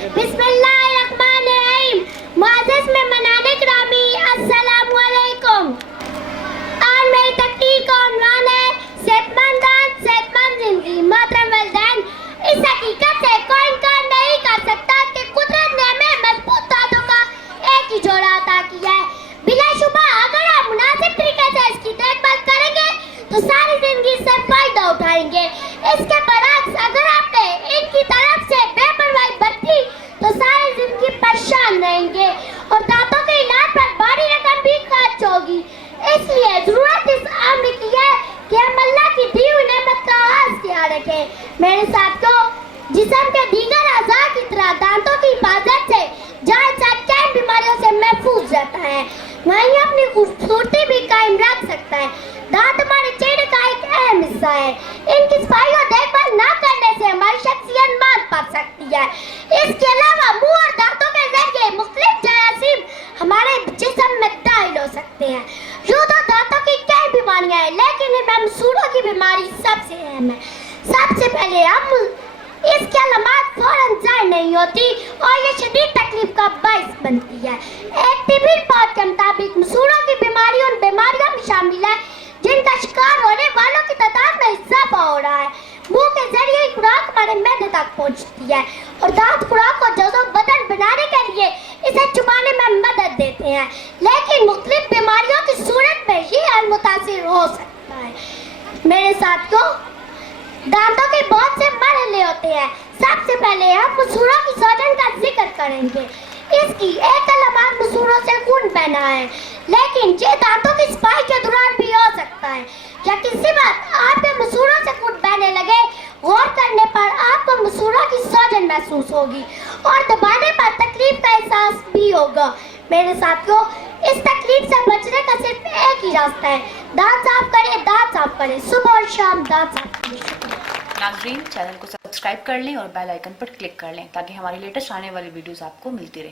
बिस्मिल्लाहिर्रहमानिर्रहीम। मुअज़्ज़िज़ मेहमानान गिरामी, अस्सलामु अलैकुम। आज मेरी तकरीर का उन्वान है सेहतमंद दांत, सेहतमंद जिंदगी। मोहतरम वालिदैन, इस हकीकत से कोई इनकार नहीं कर सकता कि कुदरत ने हमें मजबूत दांतों का एक ही जोड़ा अता किया है। बिलाशुबा अगर आप मुनासिब तरीके से इसकी देखभाल करेंगे तो सारी जिंदगी से फायदा उठाएंगे। इसके बरअक्स अगर आपने इनकी तरफ से बेपरवाही बरती तो सारी जिंदगी परेशान रहेंगे और दांतों के इलाज पर बड़ी रकम भी खर्च होगी। इसलिए जरूरत इस अम्र की है कि हम अल्लाह की दी हुई नेमत का खास ख्याल रखें। मेरे साथियों, जिस्म के दीगर अज़ा की तरह दांतों की हिफाजत से जहाँ इंसान कई बीमारियों से महफूज रहता है, वहीं अपनी खूबसूरती भी कायम रख सकता है। दांत हमारे चेहरे का एक अहम हिस्सा है। इनकी सफाई और देखभाल न करने से हमारी शख्सियत मात पा सकती है। इसके अलावा मुंह और दांतों के जरिए मुख्तलिफ जरासीम हमारे जिस्म में दाखिल हो सकते हैं। यूं तो दांतों की कई बीमारियां हैं, लेकिन इनमें मसूड़ों की बीमारी सबसे अहम है। सबसे पहले हम इसकी अलामत फौरन ज़ाहिर नहीं होती और ये शदीद तकलीफ का बाइस बनती है। एक तिबी रिपोर्ट के मुताबिक मसूड़ों की बीमारी उन बीमारियों में शामिल है जिनका शिकार होने वालों की तादाद में इजाफा हो रहा है। मुंह के जरिए खुराक हमारे मैदे तक पहुंचती है और दांत खुराक को जज़ो बदन बनाने के लिए इसे चुबाने में मदद देते हैं, लेकिन मुख्तलिफ बीमारियों की सूरत में ये हल मुतासिर हो सकता है। मेरे साथियों, दांतों के बहुत से मरहले होते हैं। सबसे पहले हम मसूड़ों की सूजन का जिक्र करेंगे। इसकी एक अलामत मसूड़ों से खून बहना है, लेकिन ये दांतों की सफाई के दौरान भी हो सकता है। या किसी बात आपके मसूड़ों से खून बहने लगे, गौर करने पर आपको मसूड़ों की सूजन महसूस होगी और दबाने पर तकलीफ का एहसास भी होगा। मेरे साथियों, इस तकलीफ से बचने का सिर्फ एक ही रास्ता है, दांत साफ करें, दांत साफ करें, सुबह और शाम दांत साफ करें। नाज़रीन, चैनल को सब्सक्राइब कर लें और बेल आइकन पर क्लिक कर लें ताकि हमारी लेटेस्ट आने वाली वीडियोस आपको मिलती रहे।